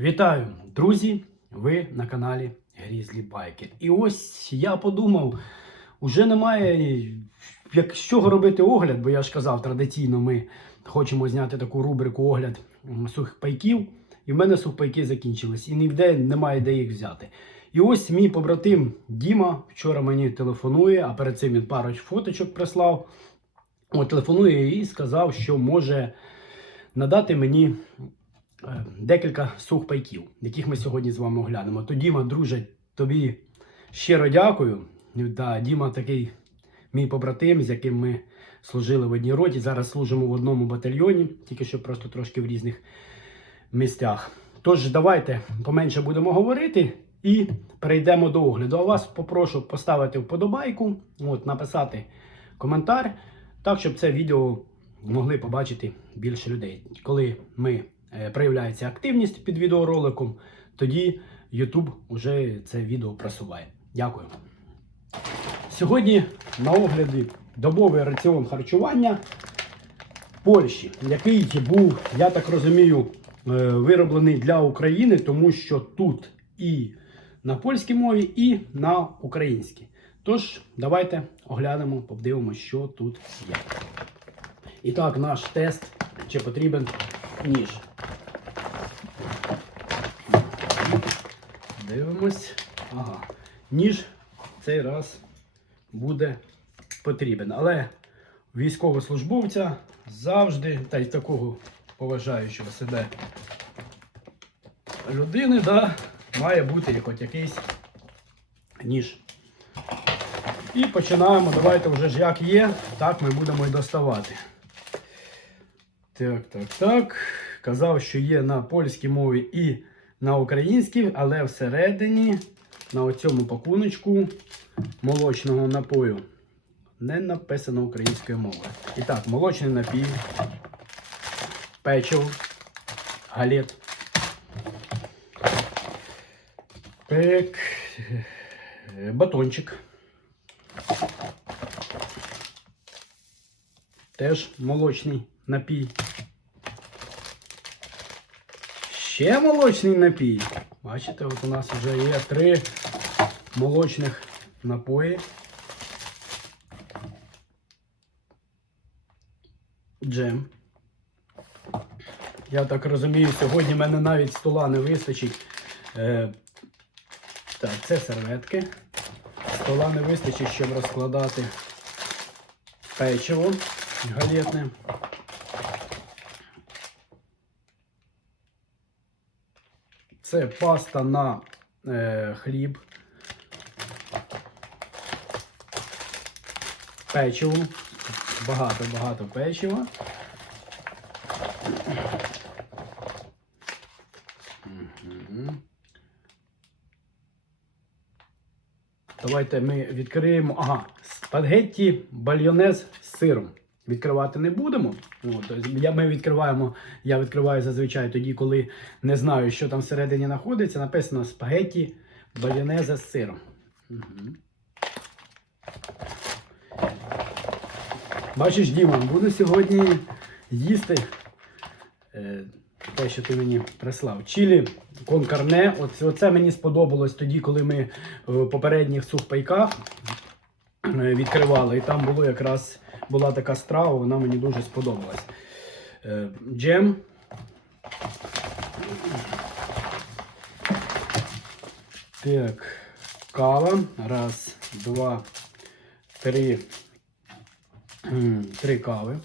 Вітаю, друзі! Ви на каналі Грізлі Байкер. І ось я подумав, уже немає як з чого робити огляд, бо я ж казав, традиційно ми хочемо зняти таку рубрику огляд сухпайків. І в мене сухпайки закінчились, і ніде немає де їх взяти. І ось мій побратим Діма вчора мені телефонує, а перед цим він пару фоточок прислав. От, телефонує і сказав, що може надати мені декілька сухпайків, яких ми сьогодні з вами оглянемо. То, Діма, друже, тобі щиро дякую. Да, Діма такий мій побратим, з яким ми служили в одній роті. Зараз служимо в одному батальйоні, тільки що просто трошки в різних місцях. Тож, давайте поменше будемо говорити і перейдемо до огляду. А вас попрошу поставити вподобайку, от, написати коментар, так, щоб це відео могли побачити більше людей. Коли ми е, проявляється активність під відеороликом, тоді YouTube вже це відео просуває. Дякую. Сьогодні на огляді добовий раціон харчування Польщі, який був, я так розумію, е, вироблений для України, тому що тут і на польській мові, і на українській. Тож, давайте оглянемо, подивимося, що тут є. І так, наш тест, чи потрібен ніж. Дивимось. Ага. Ніж цей раз буде потрібен. Але військовослужбовця завжди, та й такого поважаючого себе людини, да, має бути хоч якийсь ніж. І починаємо. Давайте вже ж як є, так ми будемо і доставати. Так, так, так. Казав, що є на польській мові і на українській, але всередині на оцьому пакуночку молочного напою не написано українською мовою. І так, молочний напій, печиво, галет. Так, батончик. Теж молочний напій. Ще молочний напій. Бачите, от у нас вже є три молочних напої. Джем. Я так розумію, сьогодні в мене навіть стола не вистачить. Е, так, це серветки. Стола не вистачить, щоб розкладати печиво галетне. Це паста на е, хліб. Печиво. Багато-багато печива. Давайте ми відкриємо. Ага, спагетті бальйонез з сиром. Відкривати не будемо. От, я, ми відкриваємо, я відкриваю зазвичай тоді, коли не знаю, що там всередині знаходиться. Написано спагетті бальйонеза з сиром. Угу. Бачиш, Діма, буду сьогодні їсти е, те, що ти мені прислав. Чілі конкарне. Оце, оце мені сподобалось тоді, коли ми в попередніх сухпайках е, відкривали. І там було якраз була така страва, вона мені дуже сподобалась. Е, джем. Так, кава. Раз, два, три. Три кави.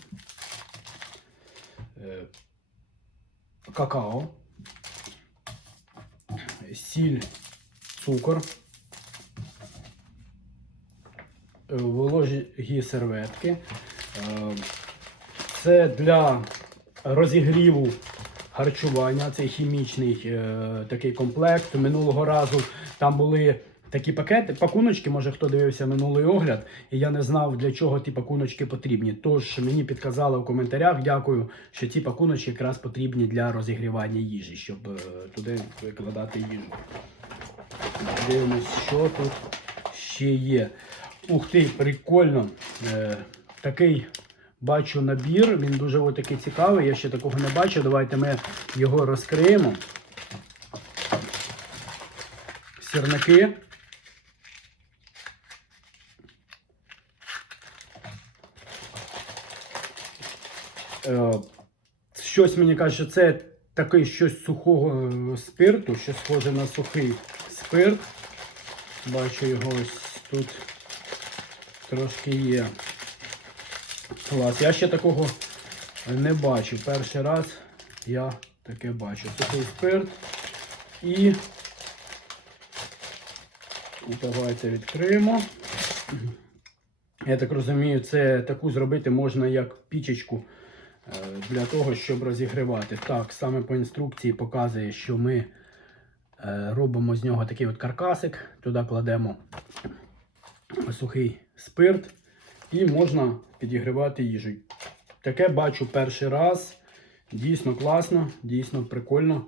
Е, Какао. Сіль, цукор. Е, Вологі серветки. Е, Це для розігріву харчування. Це хімічний е, такий комплект. Минулого разу там були такі пакети, пакуночки, може хто дивився минулий огляд, і я не знав, для чого ті пакуночки потрібні. Тож мені підказали в коментарях, дякую, що ці пакуночки якраз потрібні для розігрівання їжі, щоб е, туди викладати їжу. Дивимось, що тут ще є. Ух ти, прикольно. Е, такий бачу набір. Він дуже такий цікавий. Я ще такого не бачу. Давайте ми його розкриємо. сірники. Е, Щось мені каже, що це такий щось сухого е, спирту, що схоже на сухий спирт. Бачу його ось тут трошки є. Клас. Я ще такого не бачу. Перший раз я таке бачу. Сухий спирт. І давайте відкриємо. Я так розумію, це таку зробити можна як пічечку е, для того, щоб розігрівати. Так, саме по інструкції показує, що ми е, робимо з нього такий от каркасик, туди кладемо сухий спирт і можна підігрівати їжу. Таке бачу перший раз. Дійсно класно, дійсно прикольно.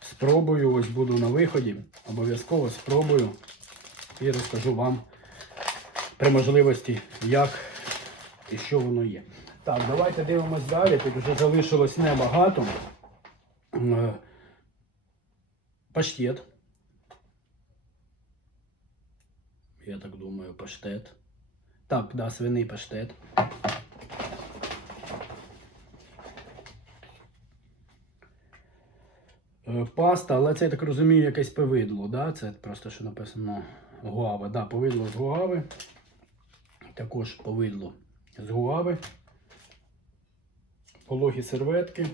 Спробую, ось буду на виході. Обов'язково спробую і розкажу вам при можливості, як і що воно є. Так, давайте дивимось далі. Тут вже залишилось небагато. Е, Паштет. Я так думаю, паштет. Так, да, свиний паштет. Е, Паста, але це я так розумію, якесь повидло, да? Це просто що написано гуава. Да, повидло з гуави. Також повидло з гуави. Пологі серветки.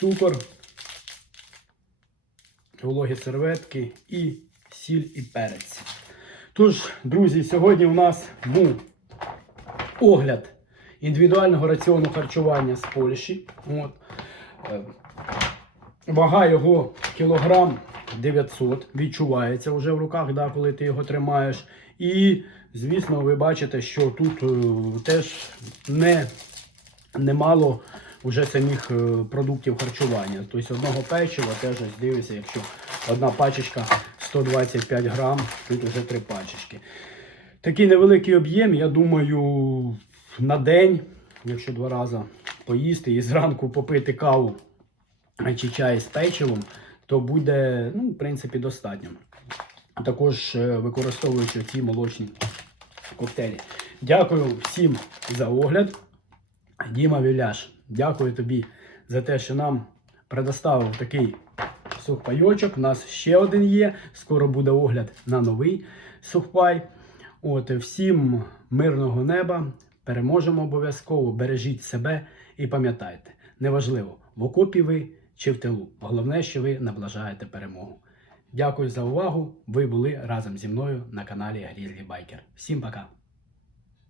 Цукор. Вологі серветки і сіль і перець. Тож, друзі, сьогодні у нас був огляд індивідуального раціону харчування з Польщі. От. Е, Вага його кілограм 900, відчувається вже в руках, да, коли ти його тримаєш. І, звісно, ви бачите, що тут е, теж не, немало вже самих е, продуктів харчування. Тобто одного печива теж ось дивиться, якщо одна пачечка 125 грам, тут вже три пачечки. Такий невеликий об'єм, я думаю, на день, якщо два рази поїсти і зранку попити каву чи чай з печивом, то буде, ну, в принципі, достатньо. Також е, використовуючи ці молочні коктейлі. Дякую всім за огляд. Діма Віляш, дякую тобі за те, що нам предоставив такий сухпайочок. У нас ще один є. Скоро буде огляд на новий сухпай. От, всім мирного неба. Переможемо обов'язково. Бережіть себе і пам'ятайте, неважливо, в окопі ви чи в тилу. Головне, що ви наближаєте перемогу. Дякую за увагу. Ви були разом зі мною на каналі Грізлі Байкер. Всім пока!